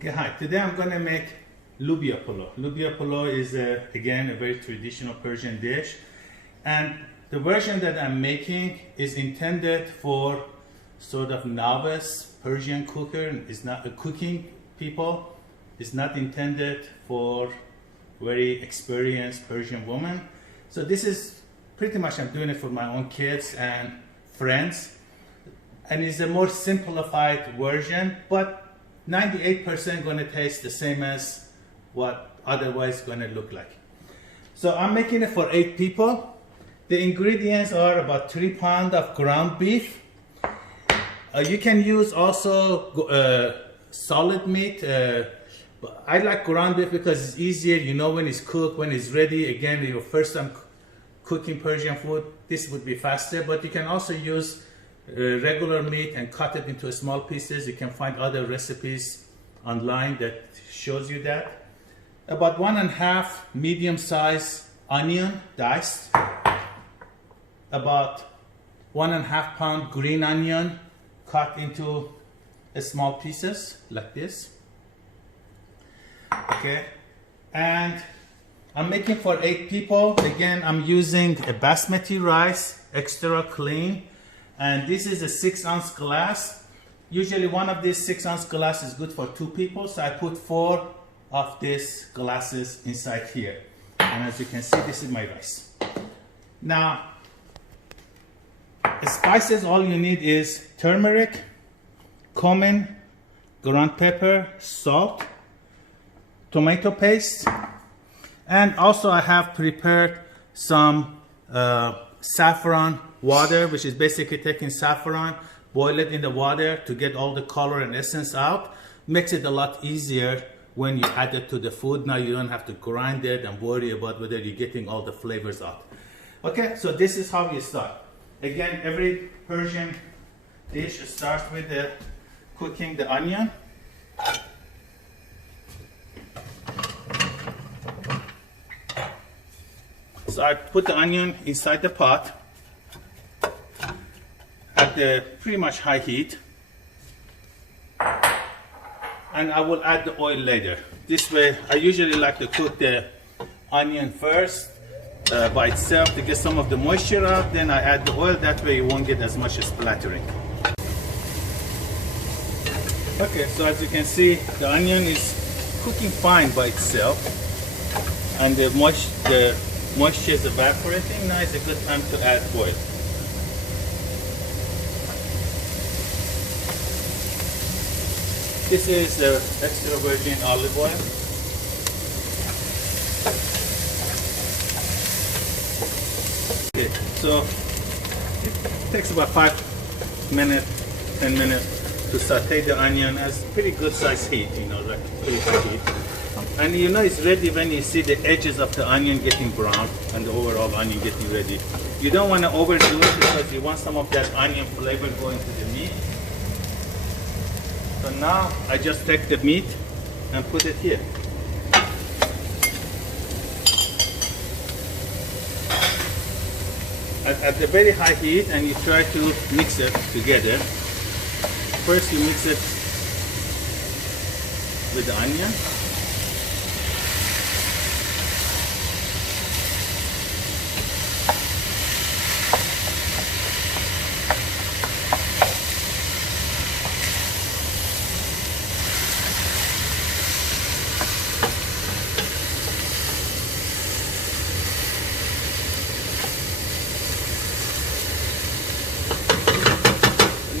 Okay, hi. Today I'm going to make lubia polo. Lubia polo is, again, a very traditional Persian dish. And the version that I'm making is intended for sort of novice Persian cooker. It's not a cooking people. It's not intended for very experienced Persian woman. So this is pretty much, I'm doing it for my own kids and friends. And it's a more simplified version, but 98% going to taste the same as what otherwise going to look like. So I'm making it for 8 people. The ingredients are about 3 pounds of ground beef. You can use also solid meat. But I like ground beef because it's easier. You know when it's cooked, when it's ready. Again, your first time cooking Persian food, this would be faster. But you can also use regular meat and cut it into small pieces. You can find other recipes online that shows you that. About 1.5 medium-sized onion diced. About 1.5 pound green onion cut into small pieces like this. Okay, and I'm making for 8 people. Again, I'm using a basmati rice, extra clean. And this is a 6-ounce glass. Usually one of these 6-ounce glass is good for 2 people. So I put 4 of these glasses inside here. And as you can see, this is my rice. Now, the spices, all you need is turmeric, cumin, ground pepper, salt, tomato paste. And also I have prepared some saffron water, which is basically taking saffron, boil it in the water to get all the color and essence out. Makes it a lot easier when you add it to the food. Now you don't have to grind it and worry about whether you're getting all the flavors out. Okay, so this is how you start. Again, every Persian dish starts with cooking the onion. So I put the onion inside the pot at the pretty much high heat, and I will add the oil later. This way, I usually like to cook the onion first by itself to get some of the moisture out, then I add the oil. That way you won't get as much splattering. Okay, so as you can see, the onion is cooking fine by itself, and the moisture is evaporating. Now is a good time to add oil. This is the extra virgin olive oil. Okay, so it takes about 5 minutes, 10 minutes to saute the onion at pretty good size heat, you know, like pretty high heat. And you know it's ready when you see the edges of the onion getting brown and the overall onion getting ready. You don't want to overdo it because you want some of that onion flavor going to the meat. So now I just take the meat and put it here. At the very high heat, and you try to mix it together. First you mix it with the onion.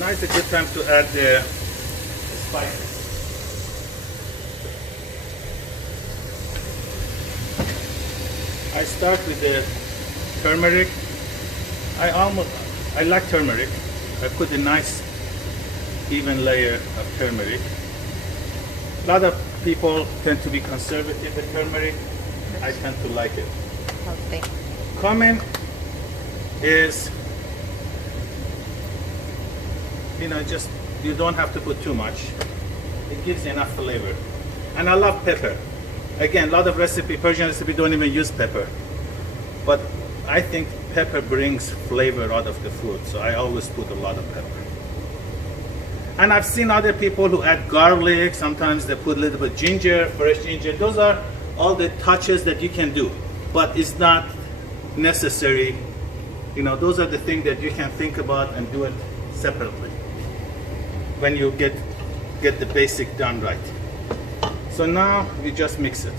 Now is a good time to add the spices. I start with the turmeric. I like turmeric. I put a nice even layer of turmeric. A lot of people tend to be conservative with turmeric. I tend to like it. Okay. Cumin is, you know, just, you don't have to put too much. It gives enough flavor. And I love pepper. Again, a lot of Persian recipe don't even use pepper. But I think pepper brings flavor out of the food, so I always put a lot of pepper. And I've seen other people who add garlic, sometimes they put a little bit ginger, fresh ginger. Those are all the touches that you can do, but it's not necessary. You know, those are the things that you can think about and do it separately when you get the basic done right. So now we just mix it.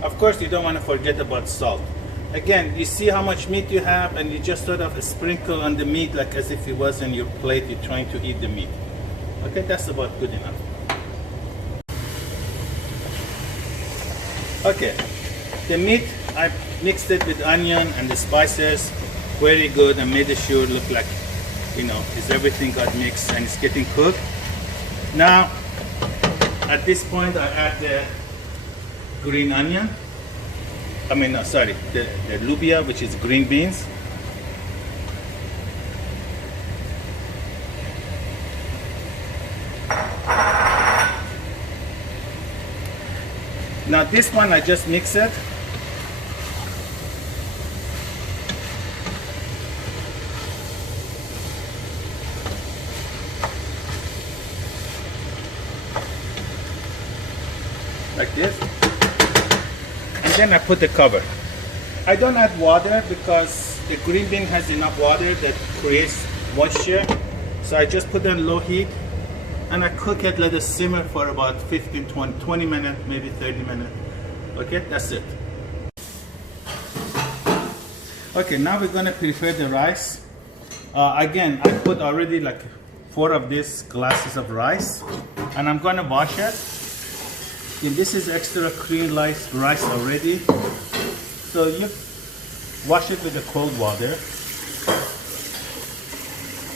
Of course, you don't want to forget about salt. Again, you see how much meat you have, and you just sort of sprinkle on the meat like as if it was in your plate, you're trying to eat the meat. Okay, that's about good enough. Okay, the meat, I mixed it with onion and the spices very good and made sure it look like, you know, everything got mixed and it's getting cooked. Now, at this point, I add the green onion. I mean, no, sorry, the lubia, which is green beans. Now this one, I just mix it. Like this. And then I put the cover. I don't add water because the green bean has enough water that creates moisture. So I just put it on low heat and I cook it, let it simmer for about 15, 20 minutes, maybe 30 minutes. Okay, that's it. Okay, now we're gonna prepare the rice. Again, I put already like 4 of these glasses of rice and I'm gonna wash it. And this is extra clean rice already. So you wash it with the cold water.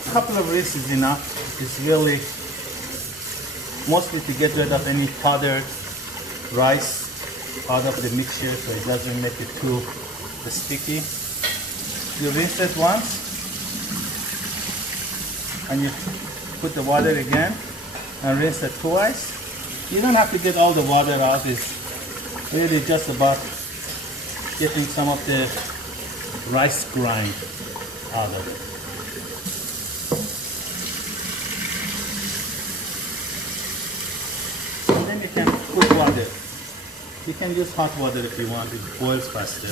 A couple of rinses is enough. It's really mostly to get rid of any powdered rice out of the mixture so it doesn't make it too sticky. You rinse it once and you put the water again and rinse it twice. You don't have to get all the water out. It's really just about getting some of the rice grind out of it. And then you can put water. You can use hot water if you want. It boils faster.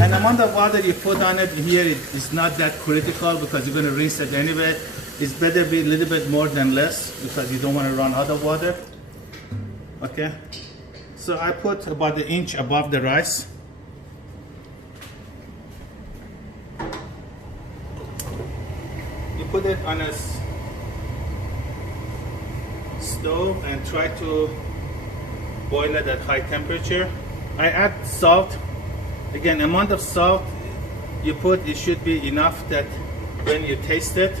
And the amount of water you put on it here is not that critical because you're going to rinse it anyway. It's better be a little bit more than less because you don't want to run out of water. Okay, so I put about 1 inch above the rice. You put it on a stove and try to boil it at high temperature. I add salt. Again, amount of salt you put, it should be enough that when you taste it,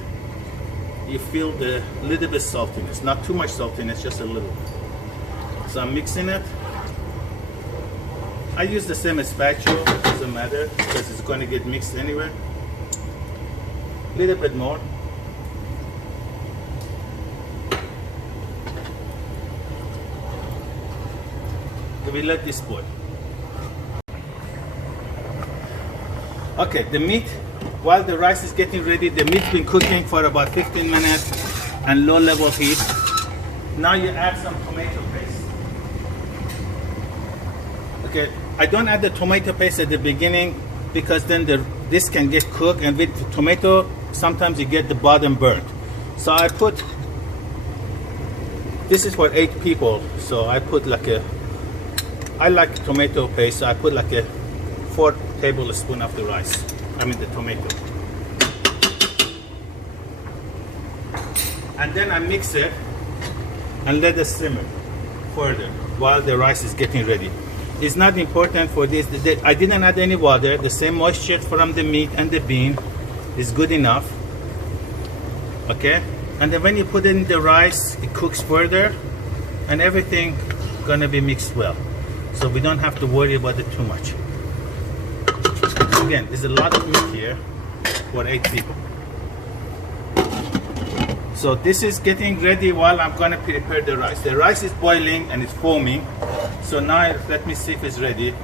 you feel the little bit saltiness. Not too much saltiness, just a little. So I'm mixing it. I use the same spatula, it doesn't matter because it's going to get mixed anyway. A little bit more. We let this boil. Okay, the meat, while the rice is getting ready, the meat's been cooking for about 15 minutes and low level heat. Now you add some tomato paste. Okay, I don't add the tomato paste at the beginning because then this can get cooked, and with the tomato, sometimes you get the bottom burnt. So I put, this is for 8 people, so I put like I like tomato paste, so I put like a 4 tablespoons of the rice. I mean the tomato. And then I mix it and let it simmer further while the rice is getting ready. It's not important for this. I didn't add any water. The same moisture from the meat and the bean is good enough. Okay? And then when you put it in the rice, it cooks further and everything gonna be mixed well. So we don't have to worry about it too much. Again, there's a lot of meat here for 8 people. So this is getting ready while I'm gonna prepare the rice. The rice is boiling and it's foaming. So now let me see if it's ready.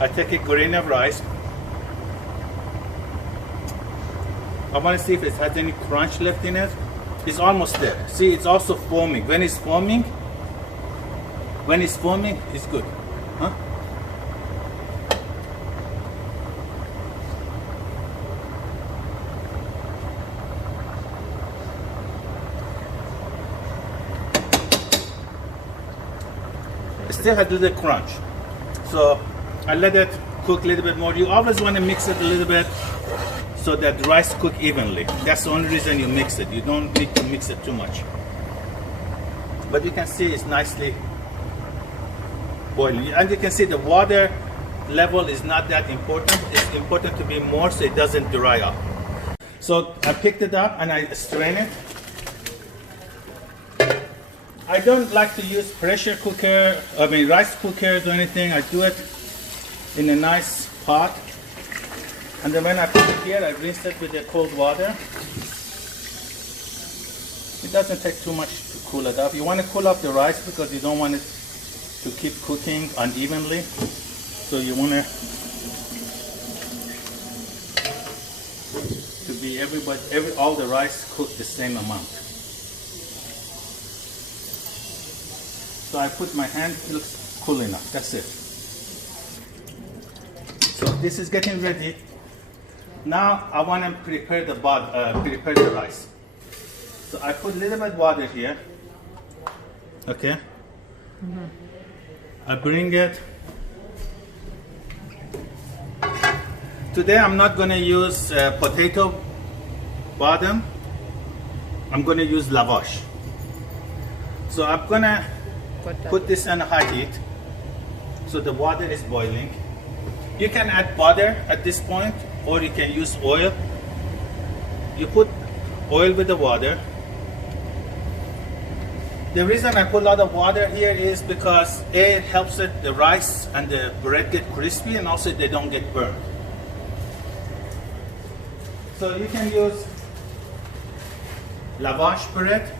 I take a grain of rice. I want to see if it has any crunch left in it. It's almost there. See, it's also foaming. When it's foaming, it's good. Huh? It still has a little crunch. So I let it cook a little bit more. You always want to mix it a little bit so that the rice cook evenly. That's the only reason you mix it. You don't need to mix it too much. But you can see it's nicely boiling. And you can see the water level is not that important. It's important to be more so it doesn't dry up. So I picked it up and I strain it. I don't like to use pressure cooker, rice cookers or anything. I do it in a nice pot. And then when I put it here, I rinse it with the cold water. It doesn't take too much to cool it off. You want to cool off the rice because you don't want it to keep cooking unevenly. So you want to be all the rice cooked the same amount. So I put my hand, it looks cool enough, that's it. So this is getting ready. Now I want to prepare the rice. So I put a little bit of water here. Okay. Mm-hmm. I bring it. Today I'm not going to use potato bottom. I'm going to use lavash. So I'm going to put this on high heat. So the water is boiling. You can add butter at this point, or you can use oil. You put oil with the water. The reason I put a lot of water here is because it helps the rice and the bread get crispy, and also they don't get burned. So you can use lavash bread.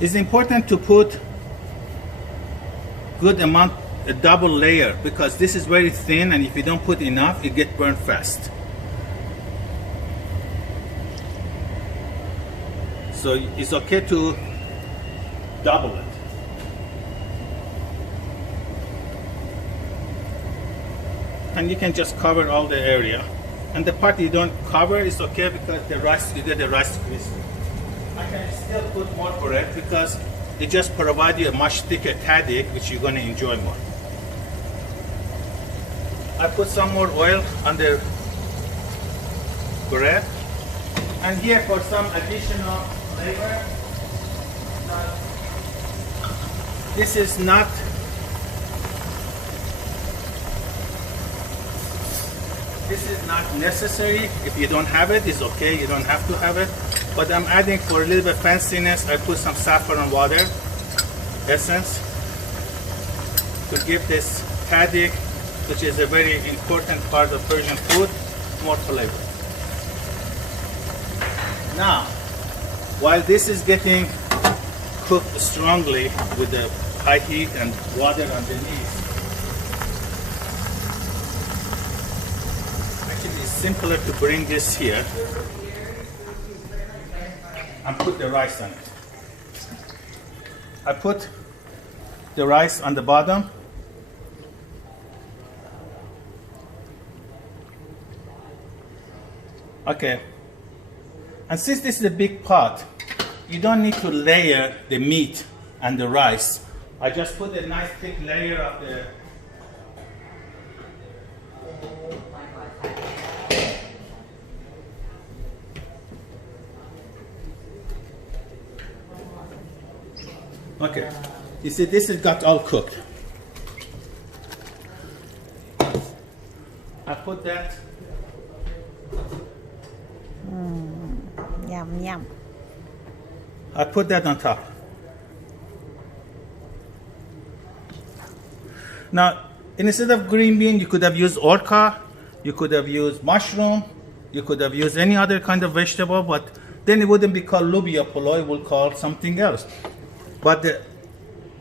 It's important to put good amount, a double layer, because this is very thin, and if you don't put enough, it gets burned fast. So it's okay to double it. And you can just cover all the area. And the part you don't cover is okay because you get the rice crispy. I can still put more bread because it just provides you a much thicker tahdig, which you're going to enjoy more. I put some more oil on the bread. And here for some additional flavor, this is not necessary. If you don't have it, it's okay. You don't have to have it. But I'm adding for a little bit fanciness. I put some saffron water essence to give this tahdig, which is a very important part of Persian food, more flavor. Now, while this is getting cooked strongly with the high heat and water underneath, actually it's simpler to bring this here and put the rice on it. I put the rice on the bottom. Okay. And since this is a big pot, you don't need to layer the meat and the rice. I just put a nice thick layer of the okay. You see, this has got all cooked. I put that. Yum, yum. I put that on top. Now, instead of green bean, you could have used orka, you could have used mushroom, you could have used any other kind of vegetable, but then it wouldn't be called lubia pollo, it would call something else. But the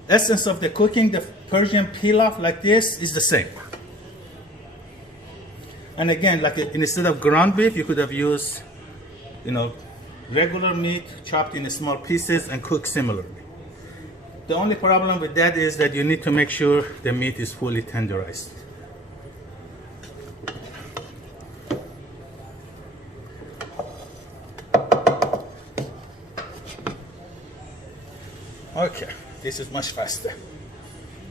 essence of the cooking, the Persian pilaf like this, is the same. And again, like instead of ground beef, you could have used you know, regular meat chopped in small pieces and cooked similarly. The only problem with that is that you need to make sure the meat is fully tenderized. Okay, this is much faster.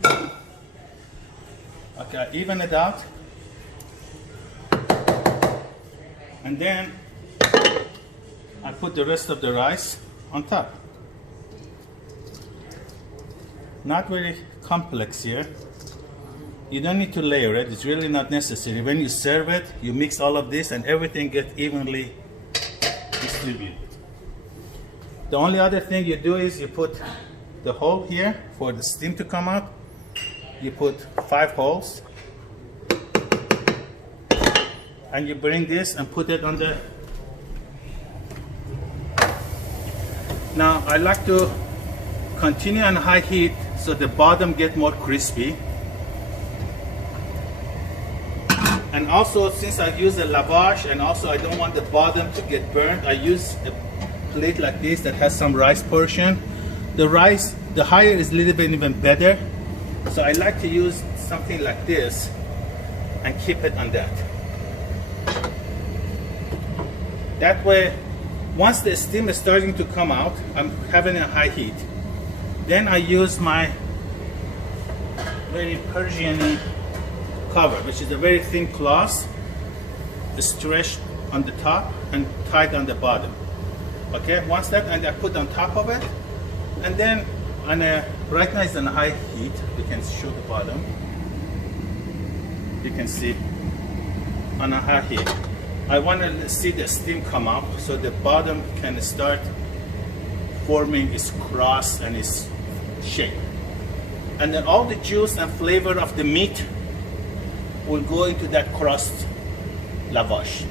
Okay, I even it out. And then I put the rest of the rice on top. Not very complex here. You don't need to layer it, it's really not necessary. When you serve it, you mix all of this and everything gets evenly distributed. The only other thing you do is you put the hole here for the steam to come out. You put 5 holes. And you bring this and put it on the... Now I like to continue on high heat so the bottom get more crispy. And also, since I use a lavage and also I don't want the bottom to get burnt, I use a plate like this that has some rice portion. The rice, the higher is a little bit even better. So I like to use something like this and keep it on that. That way, once the steam is starting to come out, I'm having a high heat. Then I use my very Persian cover, which is a very thin cloth, stretched on the top and tied on the bottom. Okay, once that, and I put on top of it, and then right now it's on high heat. You can show the bottom. You can see on a high heat. I want to see the steam come up so the bottom can start forming its cross and its shape. And then all the juice and flavor of the meat will go into that crust lavash.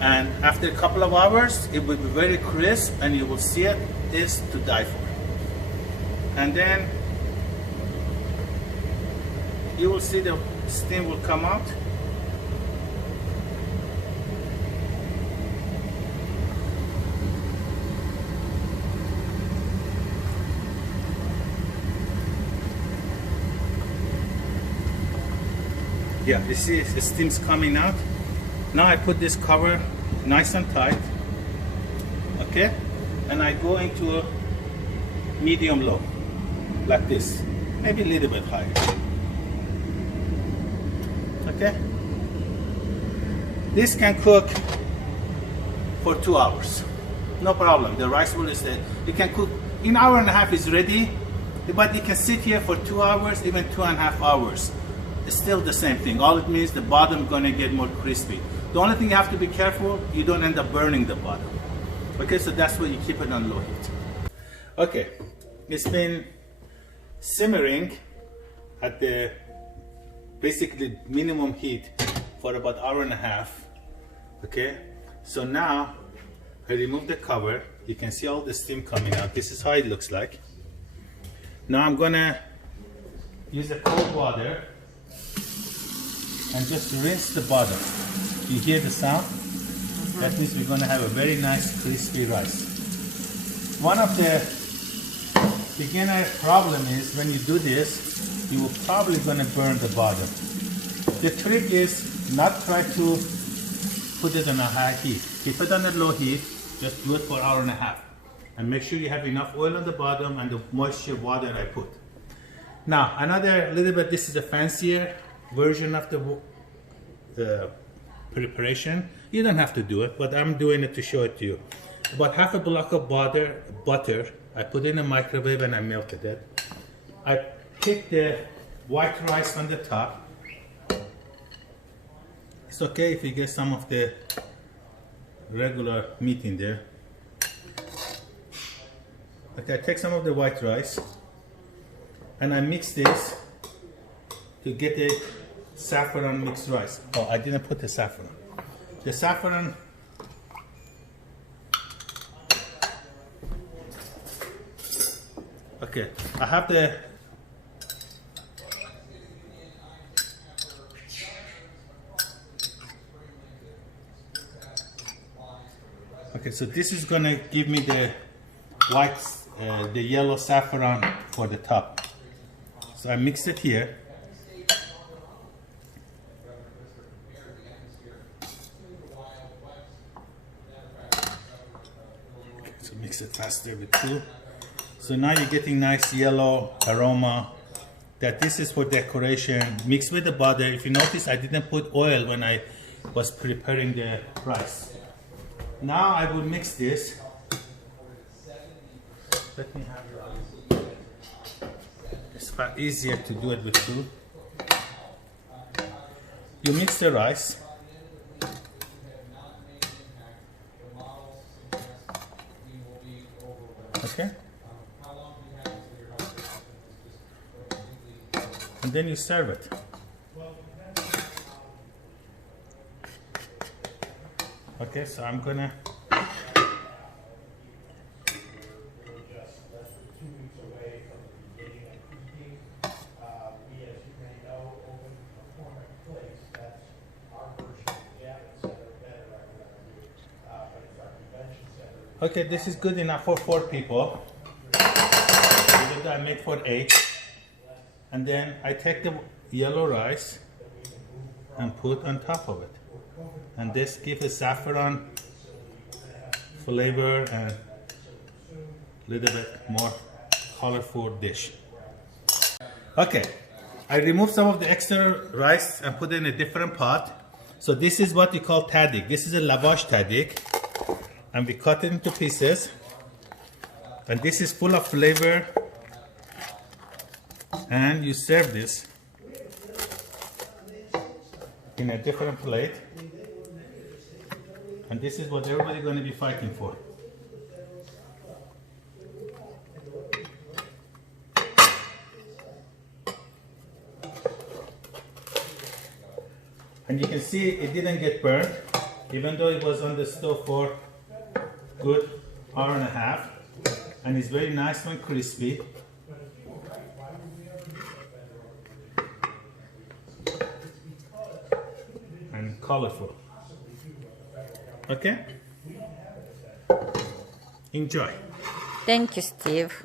And after a couple of hours, it will be very crisp and you will see it is to die for. And then you will see the steam will come out. Yeah, you see the steam's coming out. Now I put this cover nice and tight, okay? And I go into a medium low, like this, maybe a little bit higher, okay? This can cook for 2 hours, no problem. The rice will stay. You can cook, in an hour and a half is ready, but you can sit here for 2 hours, even 2.5 hours. It's still the same thing. All it means the bottom gonna get more crispy. The only thing you have to be careful, you don't end up burning the bottom. Okay, so that's why you keep it on low heat. Okay, it's been simmering at the basically minimum heat for about 1.5 hours. Okay, so now I remove the cover. You can see all the steam coming out. This is how it looks like. Now I'm gonna use the cold water and just rinse the bottom. You hear the sound? That means we're going to have a very nice crispy rice. One of the beginner problem is when you do this, you will probably going to burn the bottom. The trick is not try to put it on a high heat. Keep it on a low heat, just do it for 1.5 hours. And make sure you have enough oil on the bottom and the moisture water I put. Now, another little bit, this is a fancier version of the preparation. You don't have to do it, but I'm doing it to show it to you. About half a block of butter, I put in a microwave and I melted it. I pick the white rice on the top. It's okay if you get some of the regular meat in there. Okay, I take some of the white rice and I mix this to get a saffron mixed rice. Oh, I didn't put the saffron. The saffron, okay, I have the Okay, so this is gonna give me the white, the yellow saffron for the top. So I mix it here. Okay, so mix it faster with two. So now you're getting nice yellow aroma. That this is for decoration. Mixed with the butter. If you notice, I didn't put oil when I was preparing the rice. Now I will mix this. Let me have it. It's far easier to do it with two. You mix the rice. Okay. And then you serve it. Okay, so I'm gonna okay, this is good enough for 4 people. Even though I made for 8. And then I take the yellow rice and put on top of it. And this gives a saffron flavor and a little bit more colorful dish. Okay, I removed some of the extra rice and put it in a different pot. So this is what we call tadik. This is a lavash tadik. And we cut it into pieces. And this is full of flavor. And you serve this in a different plate. And this is what everybody's going to be fighting for. And you can see it didn't get burnt, even though it was on the stove for a good hour and a half. And it's very nice and crispy. And colorful. Okay? Enjoy. Thank you, Steve.